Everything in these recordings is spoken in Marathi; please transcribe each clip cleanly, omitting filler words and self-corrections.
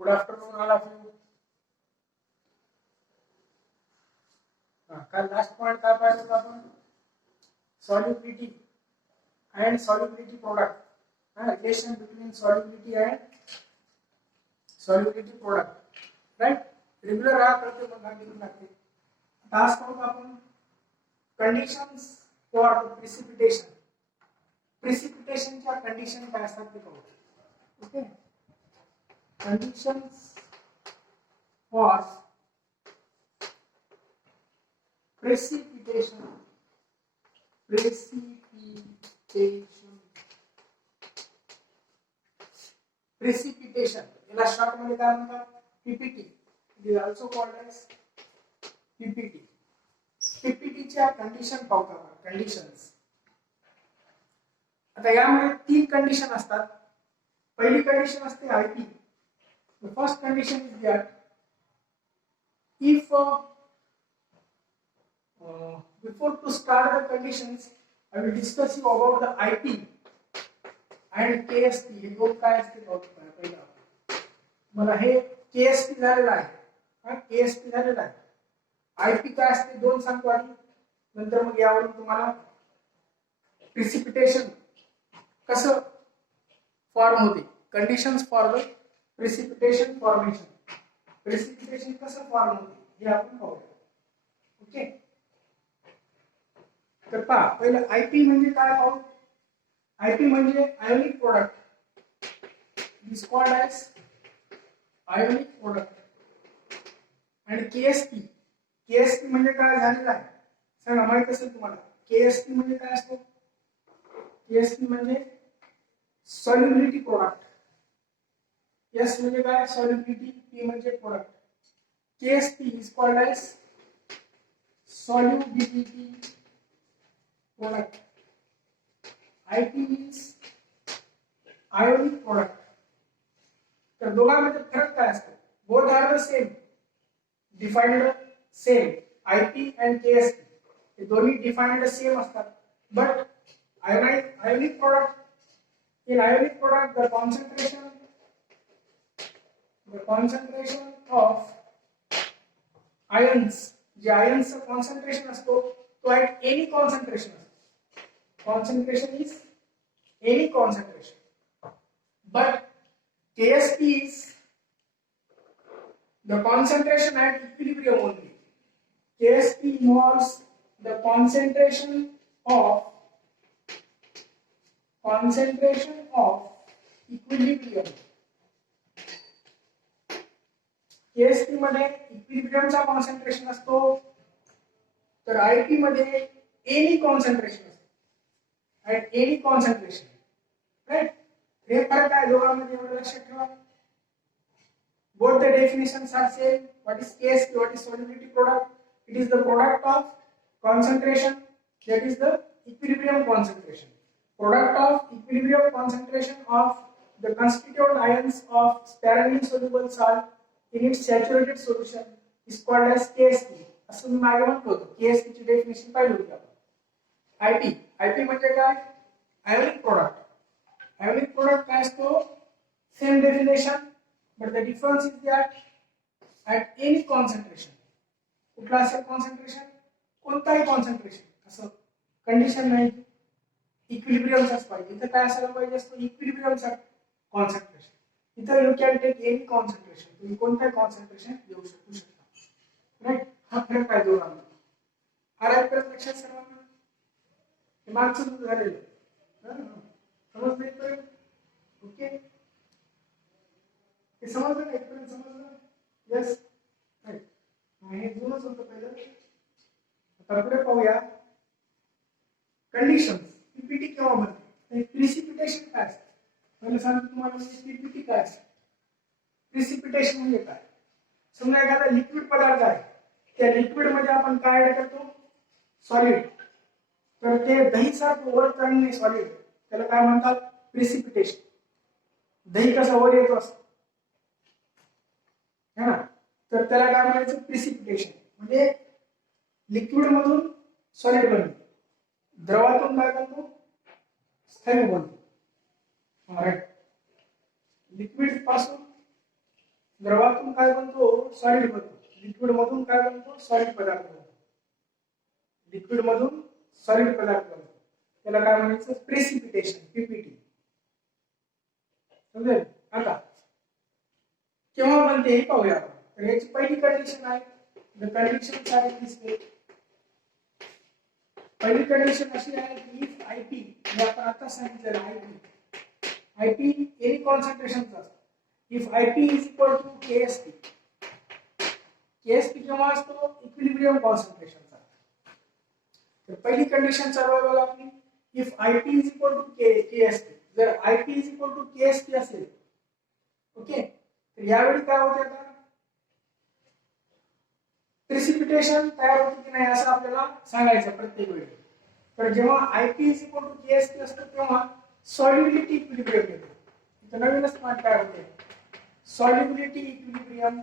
Good afternoon, all of you. काल लास्ट पॉइंट काय पाहिलं होतं आपण? Solubility and solubility product. Relation between solubility and solubility product. Right. Regular राहा करते मग लिहून लागते. तास पाहू आपण कंडिशन्स फॉर द प्रिसिपिटेशन. प्रिसिपिटेशनच्या कंडिशन काय असतात ते पाहू. ओके. कंडिशन्स फॉर precipitation याला शॉर्ट मध्ये काय म्हणतात? PPT. It is also called as PPT. पीपीटीच्या कंडिशन पाहू आपण. कंडिशन्स आता यामध्ये 3 कंडिशन असतात. पहिली कंडिशन असते IP. The first condition is that if before to start the conditions, I will discuss you about the IP and KSP. हे दोन काय असते पहिला. मला हे KSP झालेला आहे. KSP झालेला आहे. IP काय असते दोन सांगतो आधी. नंतर मग यावरून तुम्हाला प्रिसिपिटेशन कसं फॉर्म होते. Conditions for the precipitation formation. Precipitation कसं फॉर्म होते हे आपण पाहूया. ओके. तर पहा पहिलं आयपी म्हणजे काय पाहू. आयपी म्हणजे आयोनिक प्रोडक्ट. दिस कॉल्ड एज आयोनिक प्रोडक्ट. आणि केएसपी. केएसपी म्हणजे काय झालेलं आहे सांगा माहित असेल तुम्हाला. केएसपी म्हणजे काय असतो? केएसपी म्हणजे सॉल्युबिलिटी प्रोडक्ट. एस म्हणजे काय? सॉल्युबिलिटी. पी म्हणजे product. KSP is called as solubility product. IP means ionic product. तर दोघांमध्ये फरक काय असतो? Both are the same, defined same. IP and KSP हे दोन्ही डिफाइंड सेम असतात. But ionic product, in ionic product the concentration of ions, जे आयन्सचं कॉन्सन्ट्रेशन असतो तो ऍट एनी कॉन्सन्ट्रेशन असतो. Concentration is any concentration. But KSP is the concentration at equilibrium only. KSP involves the concentration of equilibrium. KSP मध्ये इक्विलिब्रियमचा कॉन्सन्ट्रेशन असतो. तर IP मध्ये एनी कॉन्सन्ट्रेशन असतो. At any concentration. राइट. हे फरक आहे दोघांमध्ये एवढं लक्षात ठेवा. Both the definitions are same. What is KSP? What is solubility product? It is the product of concentration. That is the equilibrium concentration. Product of equilibrium concentration of the constituent ions of sparingly soluble salt in its saturated solution is called as KSP. असं मी मागे म्हणतो होतो. KSP ची डेफिनेशन पाहिली होती आपण. IP म्हणजे काय? Ionic product. आयोनिक प्रोडक्ट काय असतो? Same definition. But the difference is that at any concentration, कुठला असेल कॉन्सन्ट्रेशन? कोणताही कॉन्सन्ट्रेशन. असं कंडिशन नाही इक्विलिब्रियमचाच पाहिजे. इथं काय असायला पाहिजे असतो? इक्विलिब्रियमचा कॉन्सन्ट्रेशन. इथं you can take any concentration. तुम्ही कोणताही कॉन्सन्ट्रेशन घेऊ शकता. राईट. हा फरक आहे दोघांमध्ये. हा राईट फरक लक्षात सर्वांना. हे मागचं झालेलं समजलं इथपर्यंत? ओके. हे समजलं का इथपर्यंत? समजलं? यस. राईट. हे जुनच होतं पहिलं. आता पुढे पाहूया कंडिशन्स. पीपीटी केव्हा बनते? प्रिसिपिटेशन काय असतं पहिलं सांगतो तुम्हाला. म्हणजे पीपीटी काय असतं? प्रिसिपिटेशन म्हणजे काय? समजा एखादा लिक्विड पदार्थ आहे. त्या लिक्विड मध्ये आपण काय ऍड करतो? सॉलिड. तर ते दही सारखं वर चढणे सॉलिड त्याला काय म्हणतात? प्रिसिपिटेशन. दही कसं वर येतो असं है ना. तर त्याला काय म्हणायचं? प्रिसिपिटेशन. म्हणजे लिक्विड मधून सॉलिड बनतो. द्रवातून काय बनतो? स्थैर्य बनतो. राईट. लिक्विड पासून द्रवातून काय बनतो? सॉलिड बनतो. लिक्विड मधून काय बनतो? सॉलिड पदार्थ बनतो. लिक्विड मधून सॉलिड पदार्थ बनतो. त्याला काय म्हणायचं? Precipitation, PPT. समजेल? आता केव्हा बनते हे पाहूया आपण. तर याची पहिली कंडिशन आहे, द कंडिशन आहे दिसते. पहिली कंडिशन अशी आहे की इफ आयपी, जे आपण आता सांगितलेलं आयपी एनी कॉन्सन्ट्रेशनचा असतो. If IP is equal to KSP, KSP केव्हा असतो? इक्विलिब्रियम कॉन्सन्ट्रेशनचा. तर पहिली कंडिशन चालवायला लागली, if IP is equal to KSP. जर IP is equal to KSP असेल, ओके, तर यावेळी काय होते? आता प्रेसिपिटेशन तयार होते की नाही असं आपल्याला सांगायचं प्रत्येक वेळी. तर जेव्हा IP is equal to KSP असतो तेव्हा सॉल्युबिलिटी इक्विलिब्रियम येतो. इथं नवीनच पाठ काय होते? Solubility equilibrium.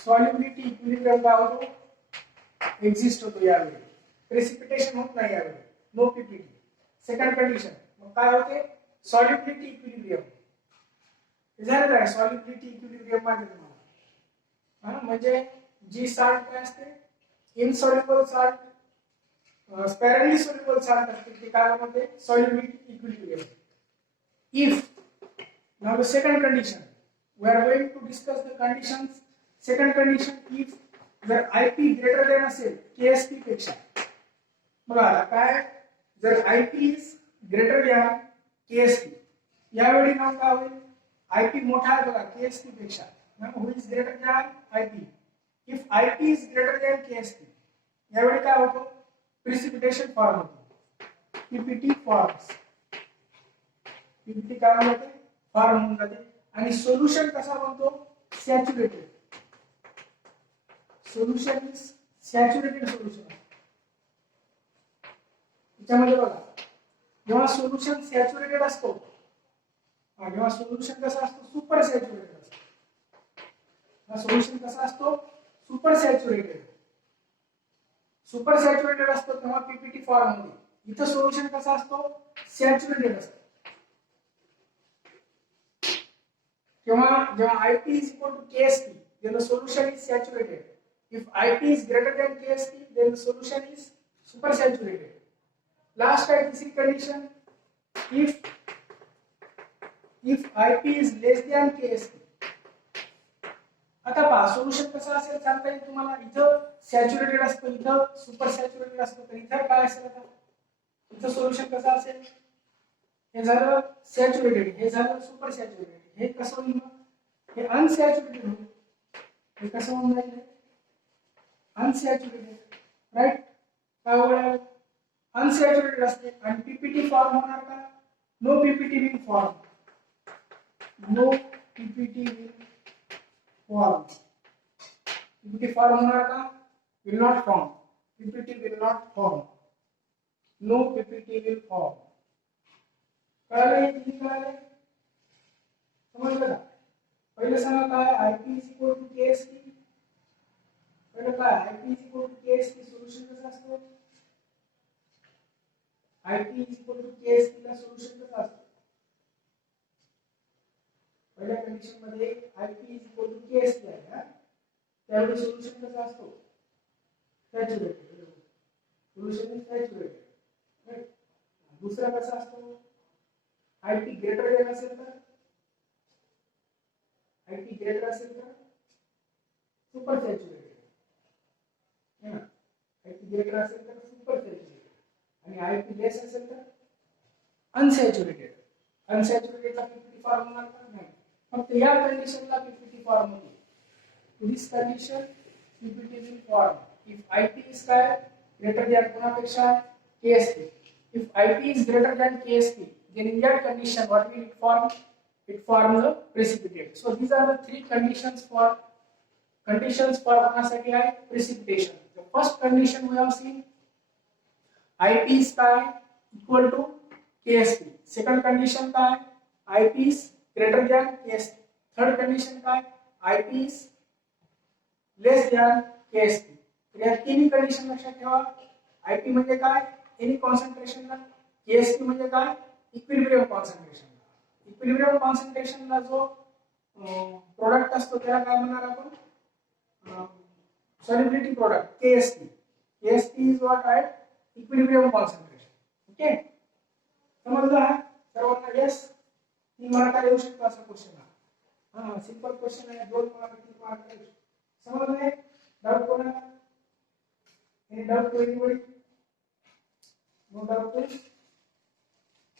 सॉल्युबिलिटी इक्विलिब्रियम काय होतो? एक्झिस्ट होतो यावेळी. प्रेसिपिटेशन होत नाही यावेळी, नो पीपीटी. सेकंड कंडिशन मग काय होते? Solubility equilibrium. झालं काय? सॉल्युबिलिटी इक्विलिब्रियम माहिती तुम्हाला? म्हणजे जी साल्ट काय असते? इनसॉल्युबल साल्ट, स्पॅरली सॉल्युबल साल्ट असते, ते काय म्हणते? Solubility equilibrium. If now the second condition, we are going to discuss the conditions. Second condition, if जर IP greater than असेल KSP पेक्षा. बघा आता काय, जर IP is greater than KSP, यावेळी नाव काय होईल? IP मोठा आहे बघा KSP पेक्षा. Who is greater than IP? If IP is greater than KSP, यावेळी काय होतो? प्रेसिपिटेशन फॉर्म होतो. PPT forms. PPT काय होते? फॉर्म होऊन जाते. आणि सोल्युशन कसा बनतो? Saturated. Solution is saturated solution. त्याच्यामध्ये बघा, जेव्हा सोल्युशन सॅच्युरेटेड असतो, जेव्हा सोल्युशन कसा असतो? सुपर सॅच्युरेटेड असतो. सोल्युशन कसा असतो? Super saturated. सुपर सॅच्युरेटेड असतो तेव्हा पीपीटी फॉर्म मध्ये. इथं सोल्युशन कसा असतो? सॅच्युरेटेड असतो. जेव्हा IP is equal to KSP, then the solution is saturated. If IP is greater than KSP, then the solution is supersaturated. Last and तीसरी condition, if IP is less than KSP. आता पहा सोल्युशन कसं असेल सांगता येईल तुम्हाला. इथं सॅच्युरेटेड असतं, इथं सुपर सॅच्युरेटेड असतं. तर इथं काय असेल? आता इथं सोल्युशन कसं असेल? हे झालं सॅच्युरेटेड, हे झालं सुपर सॅच्युरेटेड. हे कसं होईल? हे अनसॅच्युरेटेड होईल. हे कसं होऊन जाईल? Unsaturated, right? काय होईल? अनसॅच्युरेटेड असते. आणि पीपीटी फॉर्म होणार का? No PPT will form. No PPT will form. PPT form होणार का? Will not form. PPT will not form. No PPT will form. कळलं? किती कळलं? समजलं का? पहिले सांगा काय? IP is equal to KSP. पहिलं काय? IP is equal to KSP. Solution कसं असतं? IP is equal to KSP ला सोल्युशन कसं असतं? पहिल्या कंडिशन मध्ये IP is equal to KSP आहे ना, त्यावेळी सोल्युशन कसं असतो? सॅच्युरेटेड. Solution is saturated. दुसरा कसा असतो? आयपी ग्रेटर देन असेल तर, आयपी ग्रेटर असेल तर सुपर सॅच्युरेटेड. है ना? आयपी ग्रेटर असेल तर सुपर सॅच्युरेटेड आणि आयपी लेस असेल तर अनसॅच्युरेटेड. अनसॅच्युरेटेडला पीपीटी फॉर्म होणार का? नाही. फक्त या कंडिशनला पीपीटी फॉर्म होते. To this condition PPT will form if IP is काय? ग्रेटर दॅन कोणापेक्षा? KSP. If IP is greater than KSP, then in that condition what will it form? It forms a precipitate. So these are the three conditions for कोणासाठी आहे? precipitation. The first condition we have seen, IP is काय? equal to KSP. Second condition काय? IP is greater than KSP. Third condition काय? IP is less than KSP. तर या तिन्ही कंडिशन लक्षात ठेवा. IP म्हणजे काय? एनी कॉन्सन्ट्रेशनला. KSP म्हणजे काय? Equilibrium concentration. इक्विलिब्रियम कॉन्सन्ट्रेशनला जो प्रोडक्ट असतो त्याला काय म्हणणार आपण solubility product Ksp. Ksp is what at equilibrium concentration. Okay समजलं हा सर्वांना? यस 3 मार्काला येऊ शकतो असा क्वेश्चन हा. सिंपल क्वेश्चन आहे 2 मार्क 3 मार्क येऊ शकतो. समजलं? डाऊट कोणाला? Any doubt to anybody? No doubt to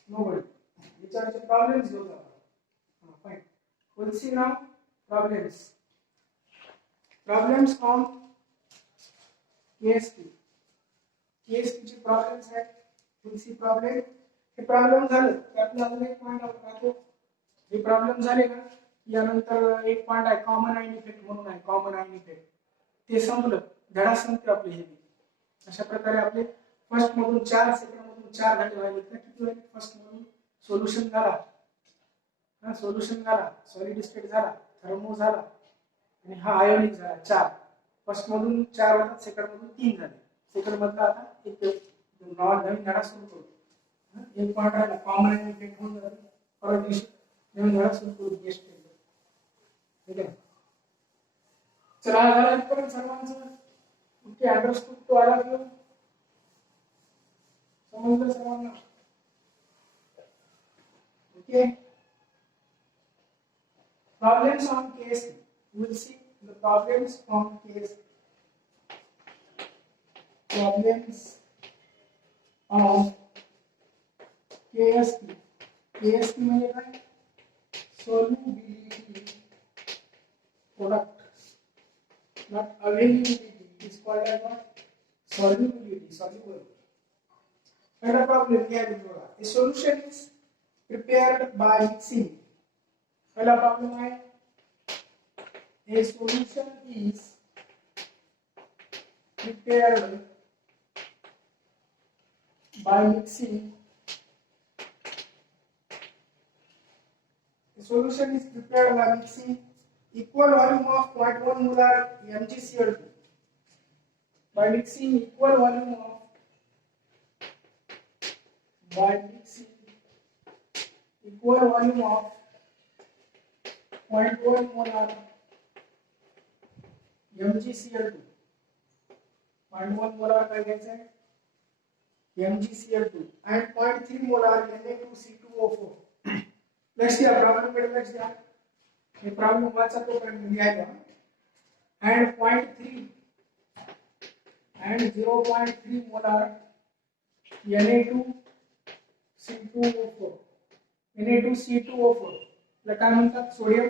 nobody. Which are the problems those are? Fine. We'll see now problems. Problems on KSP. KSP चे problems आहेत. We'll see problem. हे problem झालं की आपल्याला अजून एक पॉइंट राहतो. हे प्रॉब्लेम झाले ना यानंतर एक पॉइंट आहे कॉमन आयन इफेक्ट म्हणून आहे. कॉमन आयन इफेक्ट ते संपलं धडा संपते आपले. हे अशा प्रकारे आपले फर्स्ट मधून 4 सेकंड मधून 4 घंटे व्हायला किती व्हायला? फर्स्ट मधून सोल्युशन झाला हा, सोल्युशन झाला, सॉलिड स्टेट झाला, थर्मो झाला आणि हा आयोनिक झाला. 4 फर्स्ट मधून 4 होतात, सेकंड मधून 3 झाले. सेकंड मधला आता एक नवीन धडा सुरू करू. एक पॉइंट राहिला कॉमन आयन इफेक्ट होऊन जातो. परत दिवशी नवीन धडा सुरू करू. गेस्ट ठीक आहे. चला झाला इथपर्यंत सर्वांचं. Okay understood to all of you? समजलं सर्वांना? Okay problems on KSP. We will see the problems on KSP. Problems on KSP. KSP म्हणजे काय? Solubility product, not availability. It is called as what? Solubility, soluble. And a problem here is what? A solution is prepared by mixing. पहला प्रॉब्लम है a solution is prepared by mixing. A solution is prepared by mixing equal volume of 0.1 molar MgCl2 by mixing equal volume of 0.1 molar MgCl2. 0.1 molar काय घ्यायचं आहे? MgCl2 and 0.3 molar Na2CO4. लक्ष द्या प्रॉब्लेम कडे लक्ष द्या. हे प्रॉब्लेम वाचा तोपर्यंत लिहायचा. and 0.3 and 0.3 molar Na2C2O4. Na2C2O4 ला काय म्हणतात? सोडियम.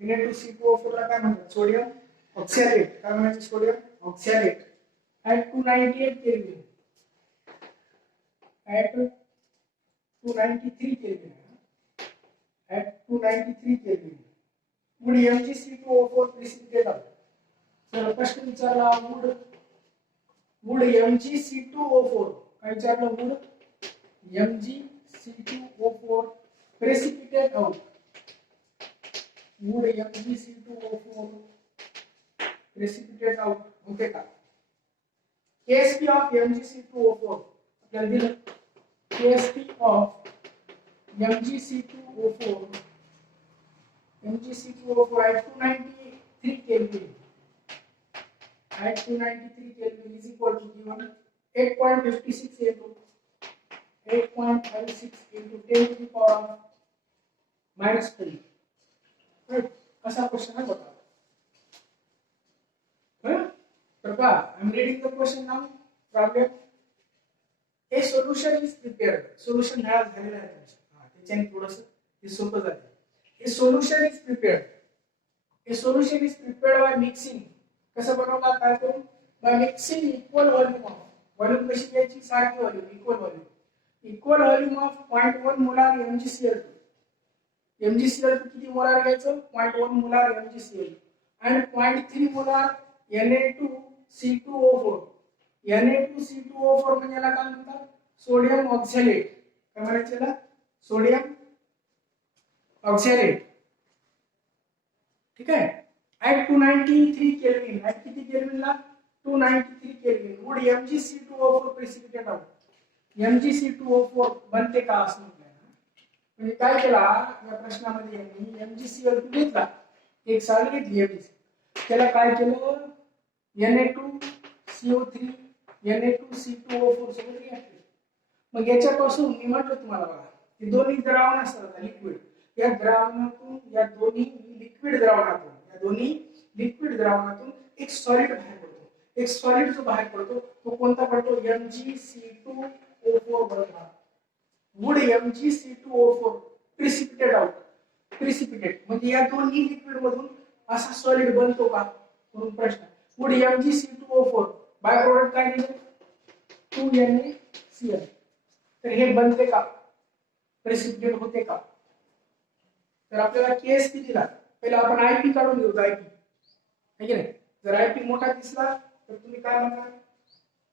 Na2C2O4 ला काय म्हणतात? Sodium oxalate. काय म्हणायचं? Sodium oxalate at 298 Kelvin. at 293 Kelvin. at 293 Kelvin. would MgC2O4 precipitate out? चला प्रश्न विचारला would MgC2O4 काय विचारलं? would MgC2O4 precipitate out? would MgC2O4 precipitate out होते का? KSP of MgC2O4 आपल्याला दिलं. KSP of MgC2O4 at 293 Kelvin. At 293 Kelvin is equal to given 8.56 into 8.56 into 10 to the power minus 3. Right? असा क्वेश्चन आहे बघा. तर पहा, I am reading the question now. Problem. A solution is prepared. Solution झालेला आहे तुमचं. त्याच्याने थोडंसं हे सोपं जाते. A solution is prepared. A solution is prepared by mixing. कसं बनवणार? काय करून? By mixing equal volume of. Volume कशी घ्यायची? सारखी volume, equal volume. Equal volume of 0.1 molar MgCl2. MgCl2 किती मोलार घ्यायचं? 0.1 molar MgCl2 and 0.3 molar Na2C2O4. Na2C2O4 म्हणजे याला काय म्हणतात? Sodium oxalate. काय म्हणायचं याला? सोडियम ऑक्सॅलेट. ठीक आहे. at 293 Kelvin. at किती केल्विनला? 293 Kelvin. would MgC2O4 precipitate out? MgC2O4 बनते का असं म्हटलंय ना. म्हणजे काय केला या प्रश्नामध्ये यांनी MgCl2 घेतला, एक साल घेतली MgCl, त्याला काय केलं Na2CO3 Na2C2O4 सोबत रिॲक्ट केलं. मग याच्यापासून मी म्हटलं तुम्हाला बघा हे दोन्ही द्रावण असतात लिक्विड, या द्रावणातून या दोन्ही लिक्विड द्रावणातून एक सॉलिड बाहेर पडतो. एक सॉलिड जो बाहेर पडतो तो कोणता पडतो MgC2O4 बरोबर. Would MgC2O4 precipitate out. Precipitate म्हणजे या दोन्ही लिक्विड मधून असा सॉलिड बनतो का म्हणून प्रश्न. वुड MgC2O4 बाय प्रोडक्ट काय निघेल 2NaCl. तर हे बनते का, प्रेसिपिटेट होते का? तर आपल्याला केस किती दिला, पहिला आपण आयपी काढून घेऊ. आयपी है की नाही, जर आयपी मोठा दिसला तर तुम्ही काय म्हणणार,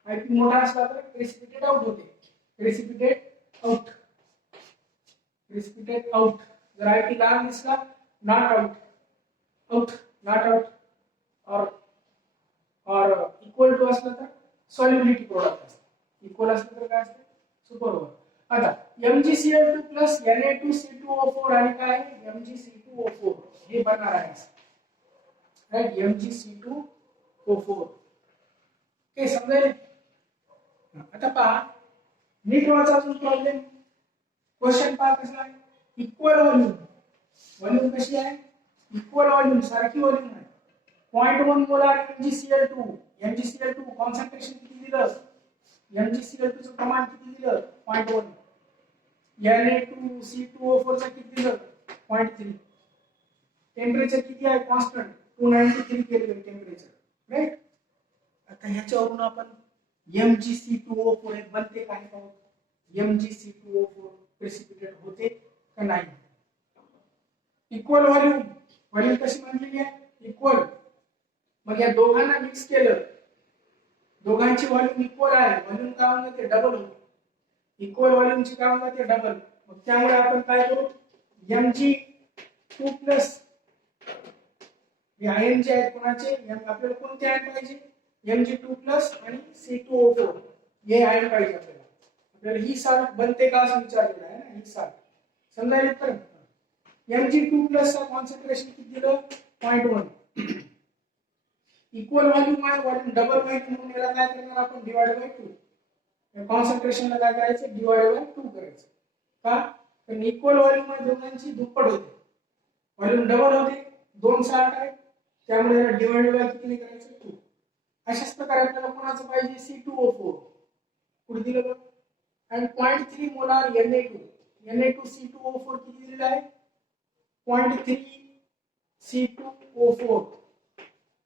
आयपी मोठा असला तर प्रेसिपिटेट आउट होते. Precipitate out, precipitate out. जर आयपी लहान दिसला not out, out not out. और इक्वल टू असला तर सॉल्युबिलिटी प्रोडक्ट असते. इक्वल असलं तर काय असते सुपरओव्हर. आता MgCl2 प्लस Na2C2O4 आणि काय MgC2O4 हे बनणार आहे राइट. MgC2O4 हे समजेल. आता पहा नीट वाचा अजून प्रॉब्लेम. क्वेश्चन पहा कसा आहे, इक्वल व्हॉल्यूम. व्हॉल्यूम कशी आहे, इक्वल व्हॉल्यूम सारखी व्हॉल्यूम आहे. 0.1 मोलार MgCl2. MgCl2 कॉन्संट्रेशन किती दिलं, MgCl2 चं प्रमाण किती दिलं 0.1. Na2C2O4 चं किती दिलं 0.3. टेम्परेचर किती आहे कॉन्स्टंट 293 केल्विन टेम्परेचर राइट. आता ह्याच्यावरून आपण MgC2O4 हे बनते काय पाहू. MgC2O4 प्रेसिपिटेट होते का नाही. इक्वल व्हॉल्यूम, व्हॉल्यूम कशी म्हटलेली आहे इक्वल. मग या दोघांना मिक्स केलं, दोघांची व्हॉल्यूम इक्वल आहे, व्हॉल्यूम काय होणार ते डबल होईल. इक्वल व्हॉल्यूमची काय होणार ते डबल. मग त्यामुळे आपण काय करू Mg2 प्लस हे आयन जे आहेत कोणाचे आपल्याला कोणते आयन पाहिजे Mg2 प्लस आणि C2O4 हे आयन पाहिजे आपल्याला. आपल्याला ही साल बनते का असं विचारलेलं आहे ना, ही साल समजायला तर. Mg2 प्लस चा कॉन्संट्रेशन किती दिलं 0.1. इक्वल व्हॉल्यूम आहे, व्हॉल्यूम डबल व्हॉल्यूम म्हणून याला काय करणार आपण डिवाइड बाय 2. या कॉन्संट्रेशनला काय करायचं डिवाइड बाय 2 करायचं. का तर इक्वल व्हॉल्यूम आहे दोघांची दुप्पट होते, व्हॉल्यूम डबल होते 260 आहे, त्यामुळे याला डिवाइड बाय किती करायचं 2. अशाच प्रकारे आपल्याला कोणाचं पाहिजे C2O4 पुढे दिलं बघ. आणि 0.3 मोलार Na2C2O4 किती दिलेलं आहे 0.3 C2O4.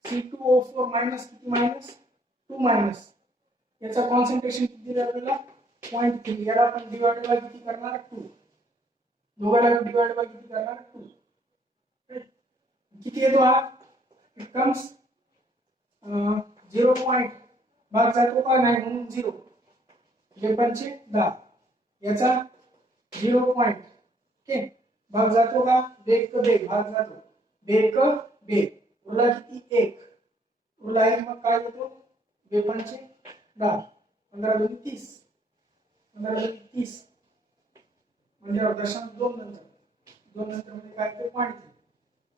C2O4 माइनस किती माइनस 2 माइनस याचा कॉन्संट्रेशन किती दिलं आपल्याला 0.3. याला आपण डिवाइड बाय किती करणार 2. दोघांना डिवाइड बाय किती करणार 2. किती येतो हा इट कम्स 0. भाग जातो का नाही म्हणून 0. हे पंचे 10 याचा 0. ओके भाग जातो का बेक बेग भाग जातो बेक बेग उरला किती 1. उरला 1 मग काय येतो 2 पंचे 10 15 2 30 15 2 30 म्हणजे दशांश 2 नंतर म्हणजे काय ते 0.3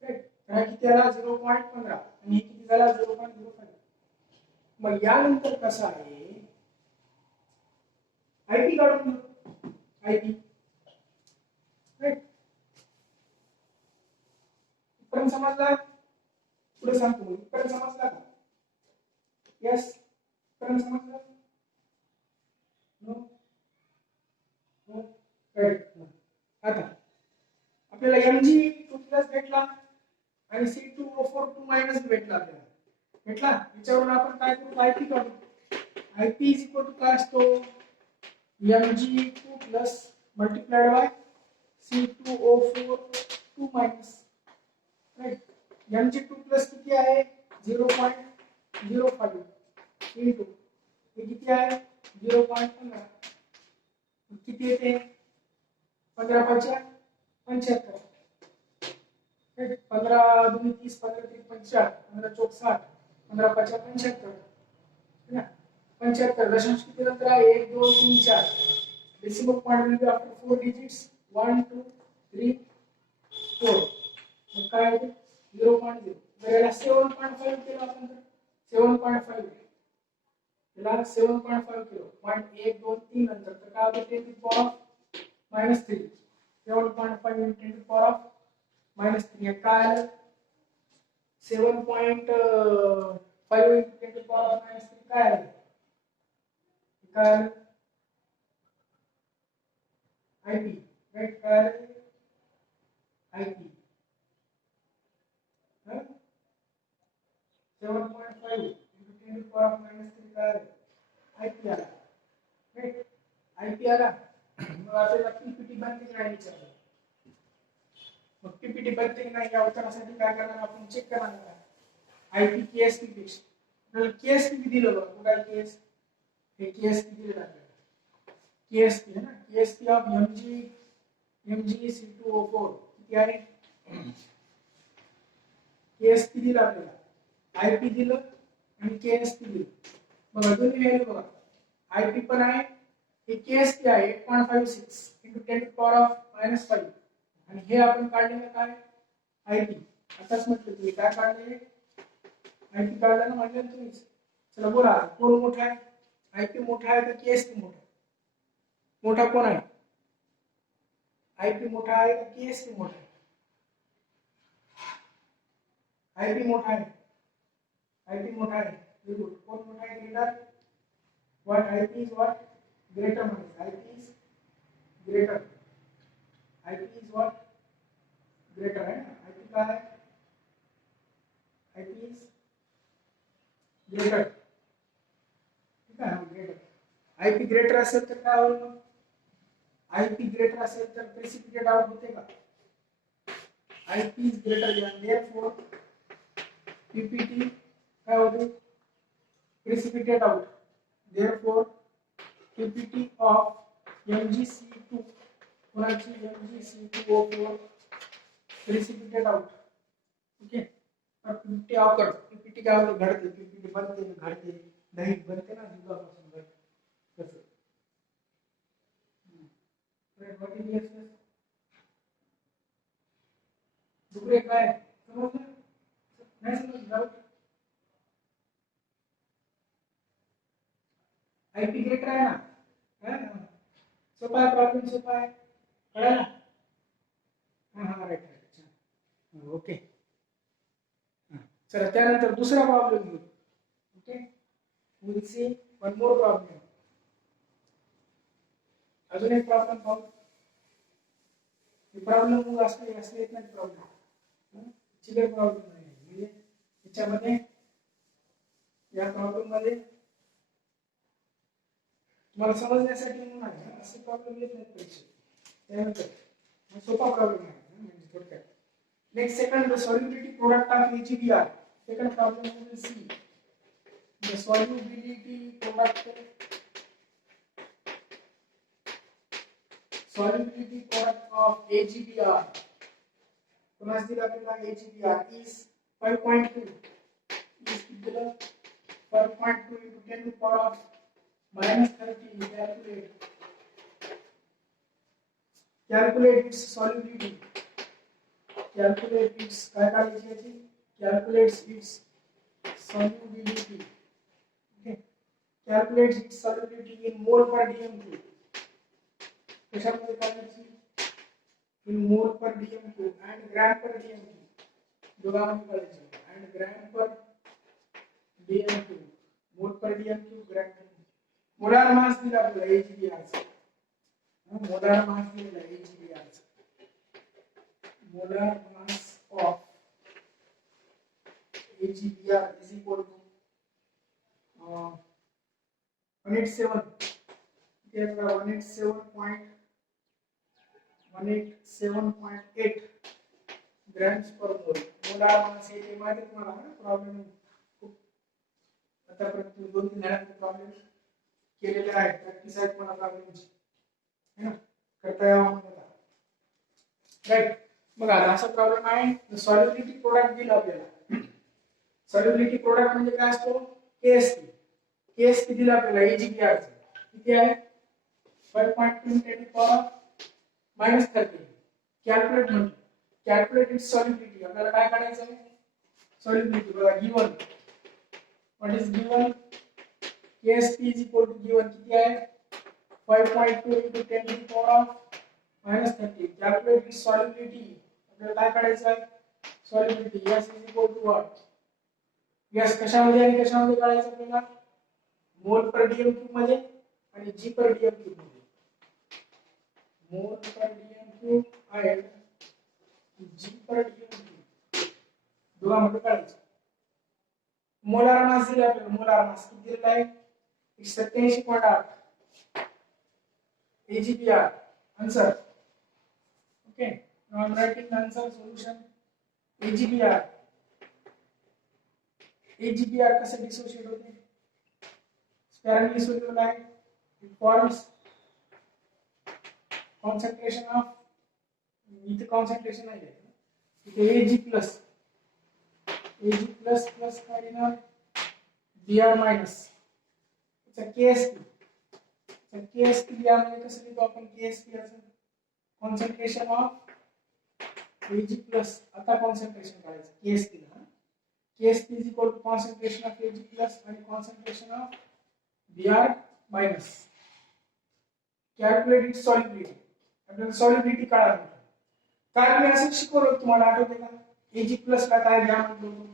राइट. तर किती आला 0.15 आणि किती झाला 0.05. मग यानंतर कसं आहे आयपी काढून घेऊ. आयपी राइट पण समजला पुढे सांगतो मी पण समजला का यस पण समजला नो नो राइट. आता आपल्याला Mg2 प्लस भेटला आणि C2O4 2 मायनस भेटला आपल्याला भेटला. याच्यावरून आपण काय करू आयपी काढू. आयपी इज इक्वल टू काय असतो Mg2 plus multiplied by C2O4 2 minus right. Mg2 plus किती आहे 0.05 इनटू हे किती आहे 0.15 किती येते 15 पंचा 75 राइट. 15 2 30 15 3 50 15 चौक 60 15 5 75 है ना 75 दशांश किती नंतर आहे 1 2 3 4 decimal point will be after 4 digits 1 2 3 4 मग काय आहे 0.0 जर याला 7.5 केलं आपण तर 7.5 याला 7.5 केलं पॉइंट 1 2 3 नंतर तर काय होतं 10 to the power of -3 7.5 into 10 to the power of -3 हे काय आलं 7.5 into 10 to the power of -3 काय आलं काय आलं IP राइट काय आलं IP 7.5 into 10 to the power of -3 काय आलं IP आला राइट IP आला मग आपल्याला PPT बनते का नाही विचारलं मग PPT बनते की नाही या उत्तरासाठी काय करणार आपण चेक करणार IP KSP पेक्षा आपल्याला KSP दिलं बघा कुठे केस हे KSP दिलेलं आपल्याला KSP है ना KSP ऑफ MgC2O4 किती आहे KSP दिलं आपल्याला IP दिलं आणि KSP दिलं मग अजून व्हॅल्यू बघा IP पण आहे हे KSP आहे 8.56 into 10 to the power of -5 आणि हे आपण काढलेलं काय IP आताच म्हटलं तुम्ही काय काढले IP काढलं ना म्हटलं तुम्ही चला बोला कोण मोठा आहे IP मोठा आहे का KSP मोठा मोठा कोण आहे IP मोठा आहे का KSP मोठा आहे IP मोठा आहे IP मोठा आहे बिलकुल कोण मोठा आहे greater what IP is what greater म्हणजे IP is greater IP is what greater है ना IP क्या है IP is greater ठीक है greater IP greater असेल तर काय होईल मग IP greater असेल तर precipitate out होते का IP is greater than therefore PPT काय होते precipitate out therefore PPT of MgC2 कोणाची MgC2O4 precipitate out ओके और PPT ऑफ कर PPT काय होते घडते PPT बनते घडते नाही बनते ना दुधापासून कसं व्हॉट इज एक्सेस दुसरे काय समजलं नाही समजलं डाउट IP ग्रेटर आहे ना सोपा प्रॉब्लेम सोपा आहे कळलं हां राईट अच्छा ओके चला त्यानंतर दुसरा प्रॉब्लेम घेऊ okay we will see one more problem अजून एक प्रॉब्लेम पाहू हे प्रॉब्लेम मग असले येत नाही प्रॉब्लेम चिल्लर प्रॉब्लेम नाही म्हणजे याच्यामध्ये या प्रॉब्लेम मध्ये तुम्हाला समजण्यासाठी म्हणून आहे असे प्रॉब्लेम येत नाहीत परीक्षेत त्यानंतर सोपा प्रॉब्लेम आहे म्हणजे थोडक्यात next second the solubility product of AgBr second problem we will see the solubility product of AgBr कोणास दिला आपल्याला AgBr is 5.2 is दिलं 5.2 into 10 to the power of -30 calculate its solubility calculate its काय काढायची याची calculates its solubility okay calculates its solubility in mole per dm3 कशामध्ये काढायची in mole per dm3 and gram per dm3 दोघांमध्ये काढायची and gram per dm3 mole per dm3 gram per molar mass दिला आपल्याला AgBr चा मोलार मास दिलेला AgBr चा molar mass of AgBr is equal to 187 ते 187.8 grams per mole molar mass हे माहिती तुम्हाला प्रॉब्लेम आतापर्यंत 2-3 धड्यांचे प्रॉब्लेम केलेले आहेत प्रॅक्टिस आहेत पण प्रॉब्लेमची है ना करता यावा म्हणून राइट मग आता असा प्रॉब्लेम आहे सॉल्युबिलिटी प्रोडक्ट दिला आपल्याला सॉल्युबिलिटी प्रोडक्ट म्हणजे काय असतो KSP दिला आपल्याला AgBr चा किती आहे 5.2 10 to the power -13 कॅल्क्युलेट म्हटलं कॅल्क्युलेट इट्स सॉल्युबिलिटी आपल्याला काय काढायचं आहे सॉल्युबिलिटी बघा given what is given KSP is equal to given किती आहे 5.2 into 10 to the power of -13 calculate it's solubility आपल्याला काय काढायचं आहे solubility S is equal to what S कशामध्ये आणि कशामध्ये काढायचं आपल्याला मोल पर dm क्यूब मध्ये आणि g पर dm क्यूब मध्ये मोल पर dm क्यूब आणि g पर dm क्यूब दोघांमध्ये काढायचं मोलार मास दिला आपल्याला मोलार मास किती दिलेला आहे 87.8 AgPr answer okay now I am writing answer solution AgPr कसे डिसोसिएट होते sparingly soluble आहे it forms concentration of इथे concentration आहे इथे Ag plus काय देणार Br minus it's a KSP यामध्ये कसं लिहितो आपण KSP असं concentration of Ag plus आता concentration काढायचं KSP ला KSP is equal to concentration of Ag plus and concentration of Br minus calculate its solubility आपल्याला solubility काढायची काय मी असं शिकवलं तुम्हाला आठवते का Ag plus ला काय घ्या म्हटलो होतो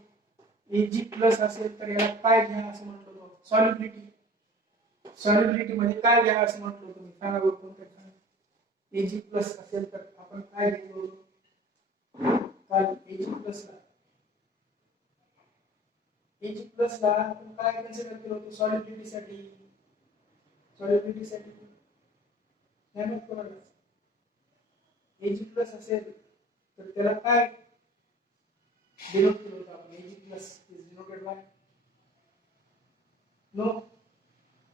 Ag plus असेल तर याला काय घ्या असं म्हटलो होतो सॉल्युबिलिटी मध्ये काय घ्या असं म्हटलो होतो मी सांगा बघू कोणतं सांगा Ag plus असेल तर आपण काय घेतो काल Ag plus ला आपण काय कन्सिडर केलं होतं सॉल्युबिलिटी साठी ध्यानात कोणाला Ag plus असेल तर त्याला काय डिनोट केलं होतं आपण Ag plus is denoted by no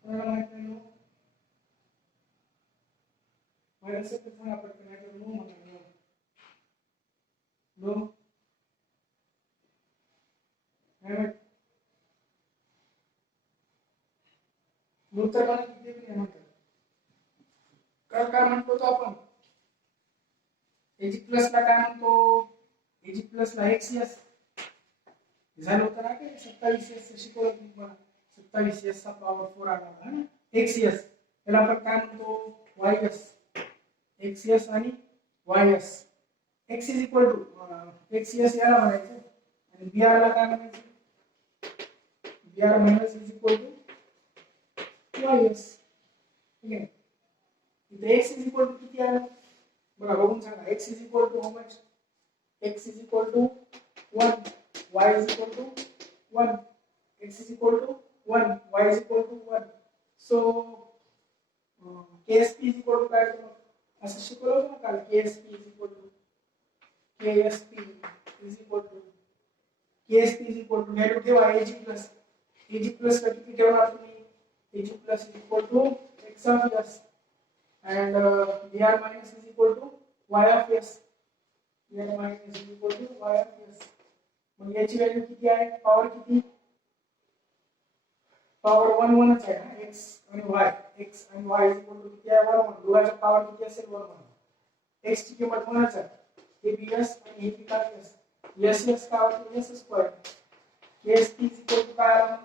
कोणाला माहित नाही नो माहिती असेल तर सांगा पटकन नाही तर नो म्हणा नो नो तर मला किती नाही म्हणतात काय म्हणतो तो आपण Ag plus ला काय म्हणतो Ag plus ला XS झालं होतं ना की 27S शिकवलं तुम्हाला 27S चा पॉवर 4 आला है ना XS त्याला आपण काय म्हणतो YS XS आणि YS X is equal to XS याला म्हणायचं आणि BR ला काय म्हणायचं BR minus is equal to YS ठीक आहे इथे X is equal to किती आहे बघा बघून सांगा X is equal to how much X is equal to 1 Y is equal to 1 X is equal to 1 Y is equal to 1 so KSP is equal to काय असं शिकवलं ना काल KSP is equal to value ठेवा Ag plus ला किती ठेवणार तुम्ही Ag plus is equal to X of S and Br minus is equal to Y of S Br minus is equal to Y of S मग याची व्हॅल्यू किती आहे पॉवर किती पॉवर 1 1 च आहे ना x आणि y x आणि y इक्वल टू किती आहे 1 1 दोघांचा पॉवर किती असेल 1 1 x ची किंमत 1 च आहे हे bs आणि हे काय s s काय होते s square ksp equal to काय आला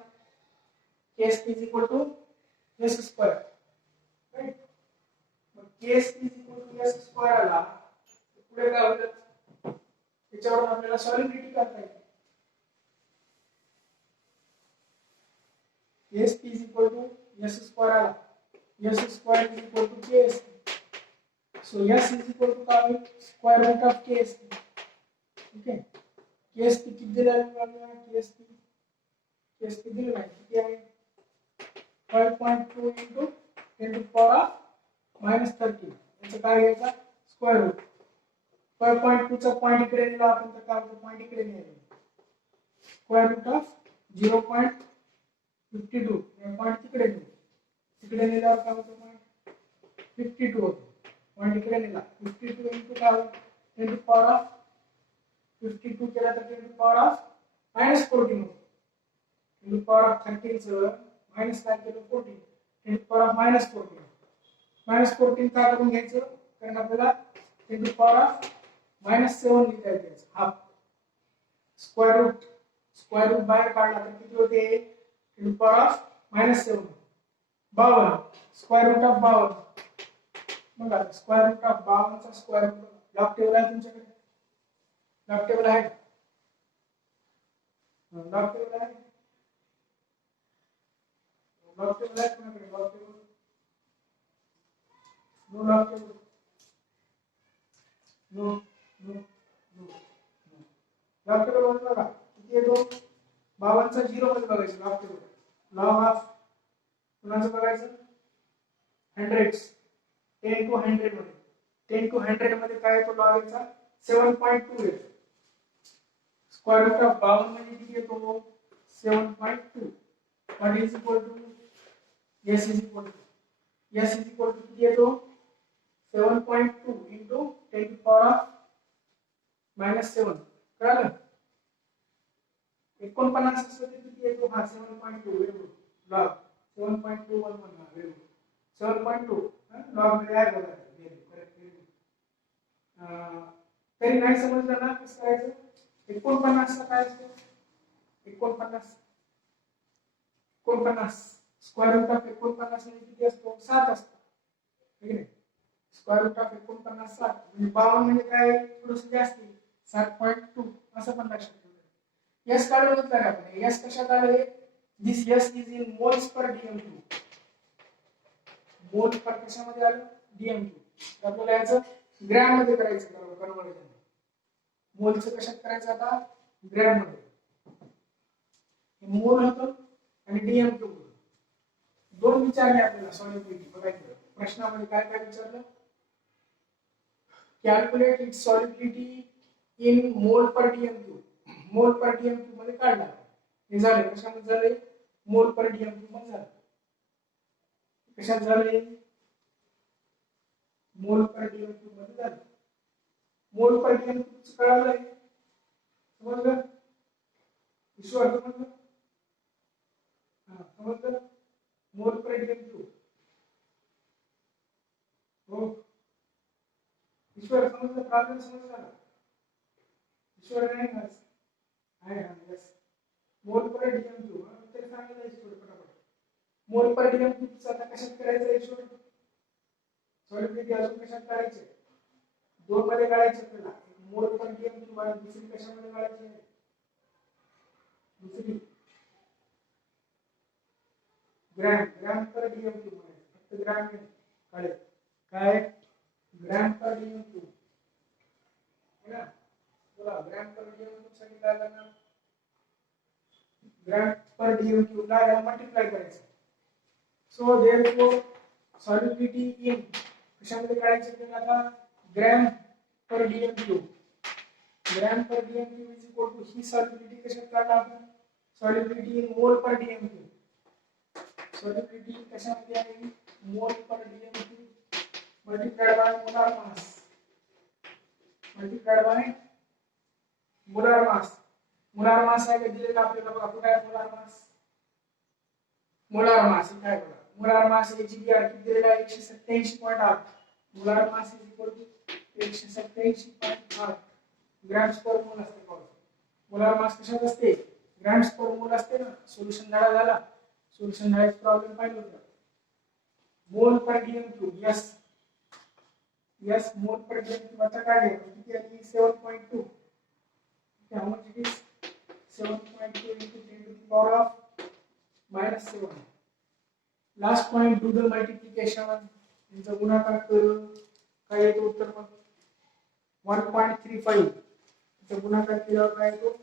ksp equal to s square right मग ksp equal to s square आला पुढे काय होईल त्याच्यावर आपल्याला सॉल्युबिलिटी करता येईल KSP is equal to S square आला S square is equal to KSP so S is equal to काय square root of KSP okay KSP किती दिला आहे KSP दिला आहे किती आहे 5.2 into 10 to the power of -13 याचं काय घ्यायचा स्क्वेअर रूट 5.2 चा पॉइंट इकडे नेला आपण तर काय होतं पॉइंट इकडे नेला स्क्वेअर रूट ऑफ 0.52 पॉइंट तिकडे नेल्यावर काय होतं पॉइंट 52 होतं पॉइंट इकडे नेला 52 into काय 10 to the power of 52 केला तर 10 to the power of -14 होतं 10 to the power of 13 चं मायनस काय केलं 14 10 to the power of -14 काय करून घ्यायचं कारण आपल्याला 10 टू पॉवर ऑफ -7 लिहिता येते हाफ स्क्वेअर रूट बाहेर काढला तर किती होते 10 to power of -7 52 square root of 52 मग आता स्क्वेअर रूट ऑफ 52 चा स्क्वेअर रूट लॉग टेबल आहे तुमच्याकडे लॉग टेबल आहे लॉग टेबल आहे लॉग टेबल आहे तुमच्याकडे log table no log table no no no log table मध्ये बघा किती येतो 52 चा 0 मध्ये बघायचं लॉग टेबल लॉग ऑफ कुणाचं बघायचं हंड्रेड्स 10 टू 100 मध्ये 10 टू 100 मध्ये काय येतो लॉग याचा 7.2 येतो स्क्वेअर रूट ऑफ 52 मध्ये किती येतो 7.2 what is equal to s is equal to किती येतो 7.2 into 10 to power of -7 कळलं 49 असतं ते किती येतो हा 7.2 वेळ लॉग 7.211 हा वेळ 7.2 लॉग मध्ये आहे बघा करेक्ट तरी नाही समजलं ना कसं करायचं 49 चा काय असतो 49 स्क्वेअर रूट ऑफ 49 म्हणजे किती असतो 7 असतो ठीक आहे स्क्वेअर रूट ऑफ 49 7 म्हणजे 52 म्हणजे काय थोडंसं जास्त 7.2 असं पण लक्षात ठेवायचं यस काढून घेतलं का आपण यस कशात आले this S is in moles per dm2 mole पर कशामध्ये आलं dm2 आपल्याला याचं ग्रॅम मध्ये करायचं कन्वर्जन मोलचं कशात करायचं आता ग्रॅम मध्ये मोल होतं आणि dm2 दोन विचारले आपल्याला सॉल्युबिलिटी बघायचं प्रश्नामध्ये काय काय विचारलं कॅल्क्युलेट इट्स सॉल्युबिलिटी इन मोल पर dm2 मोल पर dm2 मध्ये काढला हे झाले कशामध्ये झाले मोल पर dm2 मध्ये झाले कशात झाले मोल पर dm2 मध्ये झाले मोल पर dm2 चं कळालंय समजलं ईश्वर समजलं समजलं मोल पर dm2 हो ईश्वर समजलं प्रॉब्लेम समजला ना ईश्वर नाही ना आहे हा यस मोल पर dm2 तर सांगितलं ईश्वर पटापट मोल पर dm2 चं आता कशात करायचं ईश्वर सॉल्युबिलिटी अजून कशात करायचे दोन मध्ये काढायचे आपल्याला मोल पर dm2 आणि दुसरी कशामध्ये काढायची दुसरी ग्रॅम पर dm2 मध्ये फक्त ग्रॅम नाही काढायचं काय ग्रॅम पर dm2 है ना बोला ग्रॅम पर dm2 साठी काय करणार ग्रॅम पर dm2 ला याला मल्टिप्लाय करायचं सो देयरफॉर सॉल्युबिलिटी इन कशामध्ये काढायचं आपल्याला आता gram per dm2 gram per dm2 is equal to ही सॉल्युबिलिटी कशात काढला आपण सॉल्युबिलिटी इन मोल पर dm2 सॉल्युबिलिटी कशामध्ये आहे मोल पर dm2 multiplied by molar mass multiplied by molar mass आहे का दिलेला आपल्याला बघा कुठे आहे मोलार मास काय बघा मोलार मास HBr किती दिलेला आहे 187.8 molar mass is equal to 187.8 grams per mole असते मोलार मास कशात असते ग्रॅम्स पर मोल असते ना सोल्युशन झाला सोल्युशन झाल्याचा प्रॉब्लेम पाहिलं होतं मोल पर dm2 यस मोल पर dm2 आता काय आहे किती आहे 7.2 how much it is 7.2 into 10 to the power of -7 last point do the multiplication यांचा गुणाकार करून काय येतो उत्तर मग 1.35 याचा गुणाकार केल्यावर काय येतो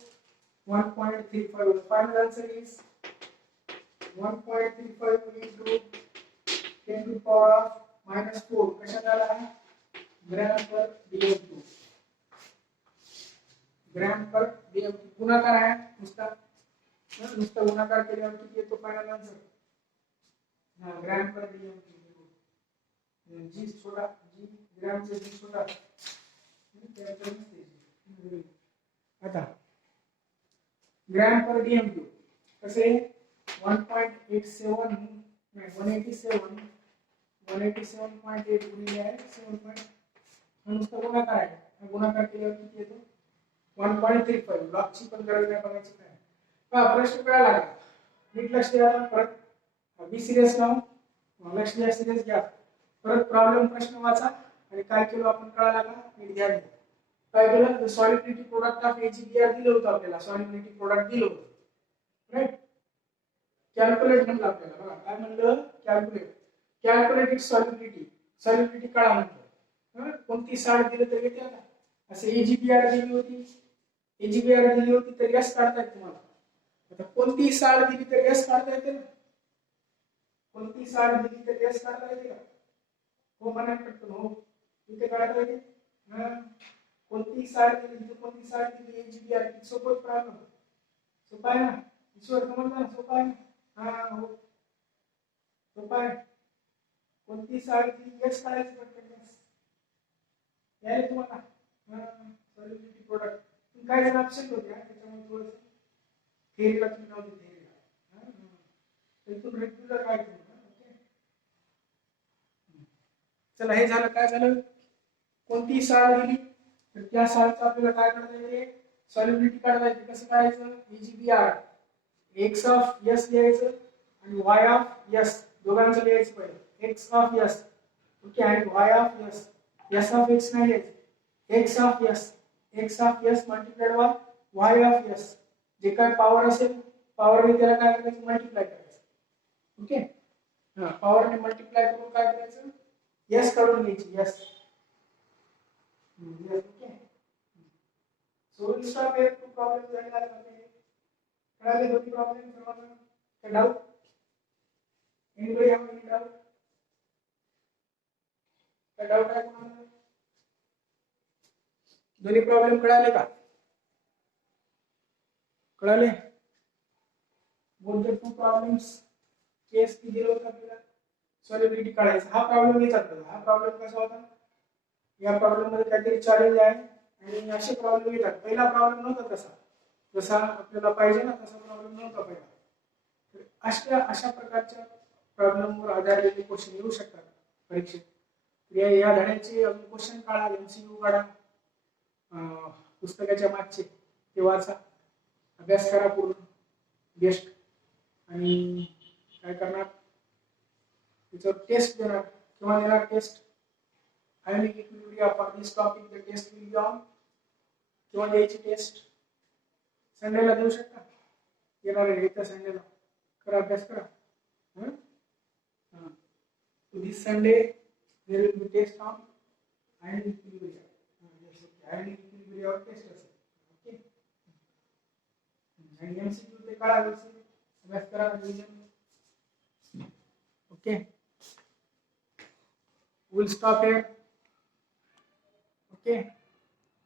1.35 final answer is 1.35 into 10 to the power of -4 कशात आला आहे gram per dm2 gram per dm2 गुणाकार आहे नुसता गुणाकार केल्यावर किती येतो फायनल आन्सर हां ग्रॅम पर dm2 जी छोटा जी ग्रॅम से जी छोटा आता ग्रॅम पर dm2 कसे 1.87 187.8 गुणिले आहे 7. नुसतं गुणाकार आहे, गुणाकार केल्यावर किती येतो 1.35. ब्लॉकची पण गरज नाही बघायची काय. पहा प्रश्न कळाला का? नीट लक्ष द्या परत. बी सिरियस नाव लक्ष द्या, सिरियस घ्या. परत प्रॉब्लेम प्रश्न वाचा आणि काय केलं आपण कळाला का? नीट ध्यान द्या. काय केलं? सॉलिबिलिटी प्रोडक्ट ऑफ AgBr दिलं होतं आपल्याला, सॉलिबिलिटी प्रोडक्ट दिलं होतं, राईट. कॅल्क्युलेट म्हणलं आपल्याला, बघा काय म्हणलं? Calculate. Calculate it's solubility. Solubility काढा म्हणतो. कोणती साड दिली तर येते आता. असे AgBr दिली होती, AgBr दिली होती तर यस काढता येते तुम्हाला. आता कोणती साड दिली तर यस काढता येते ना? कोणती साड दिली तर यस काढता येते का? हो म्हणा पटकन. हो इथे काढता येते. कोणती साड दिली तर कोणती साड दिली AgBr. सोबत प्रॉब्लेम सोपा आहे ना? ईश्वर समजला? सोपा आहे ना? हो सोपा आहे. कोणती साड दिली यस काढायचं पटकन. यस यायला तुम्हाला सॉलिबिलिटी प्रोडक्ट. काय जण ऑप्शन होते त्याच्यामुळे थोडंसं थेरीला तुम्ही नव्हते थेरीला. इथून रेग्युलर काय करू. ओके चला हे झालं. काय झालं? कोणती साड दिली तर त्या साडचं आपल्याला काय काढता येते? सॉलिबिलिटी काढता येते. कसं काढायचं? AgBr x ऑफ s लिहायचं आणि y ऑफ s दोघांचं लिहायचं पहिले. x ऑफ s ओके आणि y of s. s of x नाही लिहायचं. x of s, x of s multiplied by y of s. जे काय पॉवर असेल पॉवरने त्याला काय करायचं? मल्टिप्लाय करायचं. ओके पॉवरने मल्टिप्लाय करून काय करायचं? s काढून घ्यायची. s okay. So will stop here. Two problems झाले आपले. कळाले दोन्ही प्रॉब्लेम सर्वांना? काय doubt? Anybody have any doubt? काय डाऊट आहे कोणाला? दोन्ही प्रॉब्लेम कळाले का? कळाले? Both the two problems. Case की दिलं होतं आपल्याला सॉलिबिलिटी काढायचं. हा प्रॉब्लेम येतात. हा प्रॉब्लेम कसा होता? या प्रॉब्लेम मध्ये काहीतरी चॅलेंज आहे आणि असे प्रॉब्लेम येतात. पहिला प्रॉब्लेम नव्हता तसा, जसा आपल्याला पाहिजे ना तसा प्रॉब्लेम नव्हता पहिला. तर अशा प्रकारच्या प्रॉब्लेमवर आधारलेले क्वेश्चन येऊ शकतात परीक्षेत. या धड्याचे क्वेश्चन काढा, MCQ काढा, पुस्तकाच्या मागचे ते वाचा, अभ्यास करा पूर्ण बेस्ट. आणि काय करणार? त्याच्यावर टेस्ट देणार किंवा देणार taste. Ionic equilibrium for this topic the test will be on. किंवा द्यायची टेस्ट संडेला देऊ शकता. येणार आहे येत्या संडेला. करा अभ्यास करा. This Sunday there will be test on ionic equilibrium. Ionic equilibrium test असेल. ओके आणि MCQ ते काढा अभ्यास करा revision. Okay we'll stop here. Okay.